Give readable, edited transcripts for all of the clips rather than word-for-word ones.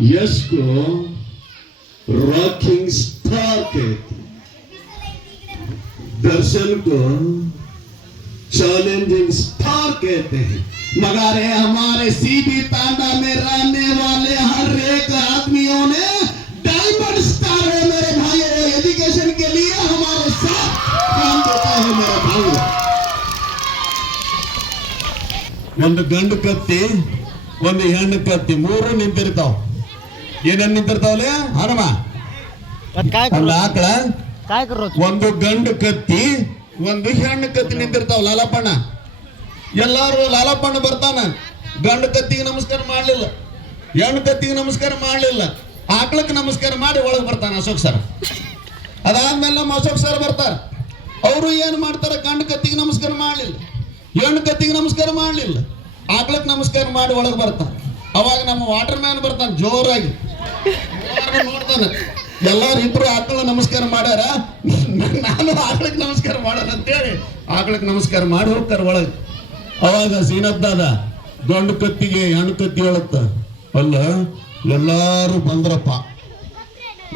यश को rocking star कहते हैं, दर्शन को चैलेंजिंग स्टार कहते हैं, मगर हमारे सीबी तांडा में रहने वाले हर एक आदमियों ने डायमंड स्टार है मेरे भाई। एजुकेशन के लिए हमारे साथ काम देता है मेरे भाई। ಒಂದು ಗಂಡು ಕತ್ತಿ ಒಂದು ಹೆಣ್ಣು ಕತ್ತಿ ಮೂರು ನಿಂತಿರ್ತಾವ. ಏನೇನ್ ನಿಂತಿರ್ತಾವಲ್ಲ ಹನುಮ? ಒಂದು ಆಕಳ, ಒಂದು ಗಂಡು ಕತ್ತಿ, ಒಂದು ಹೆಣ್ಣು ಕತ್ತಿ ನಿಂತಿರ್ತಾವ. ಲಾಲಪ್ಪಣ್ಣ ಎಲ್ಲಾರು ಲಾಲಪ್ಪಣ್ಣ ಬರ್ತಾನ, ಗಂಡು ಕತ್ತಿಗೆ ನಮಸ್ಕಾರ ಮಾಡ್ಲಿಲ್ಲ, ಹೆಣ್ಣು ಕತ್ತಿಗೆ ನಮಸ್ಕಾರ ಮಾಡ್ಲಿಲ್ಲ, ಆಕಳಕ್ಕೆ ನಮಸ್ಕಾರ ಮಾಡಿ ಒಳಗೆ ಬರ್ತಾನ ಅಶೋಕ್ ಸರ್. ಅದಾದ್ಮೇಲೆ ನಮ್ಮ ಅಶೋಕ್ ಸರ್ ಬರ್ತಾರ, ಅವರು ಏನ್ ಮಾಡ್ತಾರ, ಗಂಡು ಕತ್ತಿಗೆ ನಮಸ್ಕಾರ ಮಾಡ್ಲಿಲ್ಲ, ಹೆಣ್ಣು ಕತ್ತಿಗೆ ನಮಸ್ಕಾರ ಮಾಡ್ಲಿಲ್ಲ, ಆಕಳಕ್ಕೆ ನಮಸ್ಕಾರ ಮಾಡಿ ಒಳಗೆ ಬರ್ತಾನೆ. ಅವಾಗ ನಮ್ಮ ವಾಟರ್ ಮ್ಯಾನ್ ಬರ್ತಾನೆ ಜೋರಾಗಿ ನೋಡ್ತಾನೆ, ಎಲ್ಲಾರು ಇಬ್ರು ಆಕಳ ನಮಸ್ಕಾರ ಮಾಡ್ಯಾರ, ನಾನು ಆಕಳಕ್ಕೆ ನಮಸ್ಕಾರ ಮಾಡೋಣ ಅಂತೇಳಿ ಆಕಳಕ್ಕೆ ನಮಸ್ಕಾರ ಮಾಡಿ ಹೋಗ್ತಾರೆ ಒಳಗೆ. ಅವಾಗ ಸೀನದ್ದಾದ ಗಂಡು ಕತ್ತಿಗೆ ಹೆಣ್ಣು ಕತ್ತಿ ಹೇಳುತ್ತ, ಅಲ್ಲ ಎಲ್ಲಾರು ಬಂದ್ರಪ್ಪ,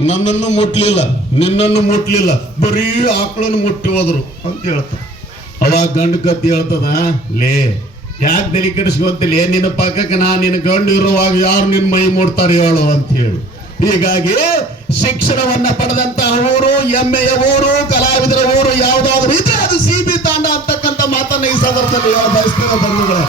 ನನ್ನನ್ನು ಮುಟ್ಲಿಲ್ಲ, ನಿನ್ನನ್ನು ಮುಟ್ಲಿಲ್ಲ, ಬರೀ ಆಕಳನ್ನು ಮುಟ್ಟಿ ಹೋದ್ರು ಅಂತ ಹೇಳ್ತಾರೆ. ಅವಾಗ ಗಂಡು ಕತ್ತಿ ಹೇಳ್ತದ, ಲೇ ಯಾಕೆ ತಲೆ ಕೆಡಿಸ್ಕೊಂತಿಲ್ಲ, ನಿನ್ನ ಪಕ್ಕಕ್ಕೆ ನಿನ್ನ ಗಂಡು ಇರುವಾಗ ಯಾರು ನಿನ್ನ ಮೈ ಮುಡ್ತಾರೆ ಹೇಳು ಅಂತ ಹೇಳಿ. ಹೀಗಾಗಿ ಶಿಕ್ಷಣವನ್ನ ಪಡೆದಂತ ಊರು, ಹೆಮ್ಮೆಯ ಊರು, ಕಲಾವಿದರ ಊರು ಯಾವುದಾದ್ರೂ ಇದ್ರೆ ಅದು ಸಿಬಿ ತಾಂಡ ಅಂತಕ್ಕಂಥ ಮಾತನ್ನ ಈ ಸಂದರ್ಭದಲ್ಲಿ ಬಯಸ್ತೇವೆ ಬಂಧುಗಳೇ.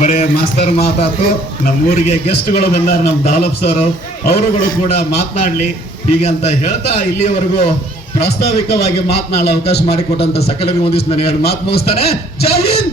ಬರೇ ಮಾಸ್ತರ್ ಮಾತಾತು, ನಮ್ಮೂರಿಗೆ ಗೆಸ್ಟ್ಗಳು ಬಂದಾರ, ನಮ್ಮ ದಾಲಪ್ ಸರ್, ಅವರುಗಳು ಕೂಡ ಮಾತನಾಡ್ಲಿ ಹೀಗಂತ ಹೇಳ್ತಾ ಇಲ್ಲಿಯವರೆಗೂ ಪ್ರಾಸ್ತಾವಿಕವಾಗಿ ಮಾತನಾಡಲು ಅವಕಾಶ ಮಾಡಿಕೊಟ್ಟಂತ ಸಕಲರಿಗೆ ಒಂದಿಷ್ಟು ನಾನು ಎರಡು ಮಾತು ಮುಗಿಸ್ತಾನೆ. ಜೈ ಹಿಂದ್.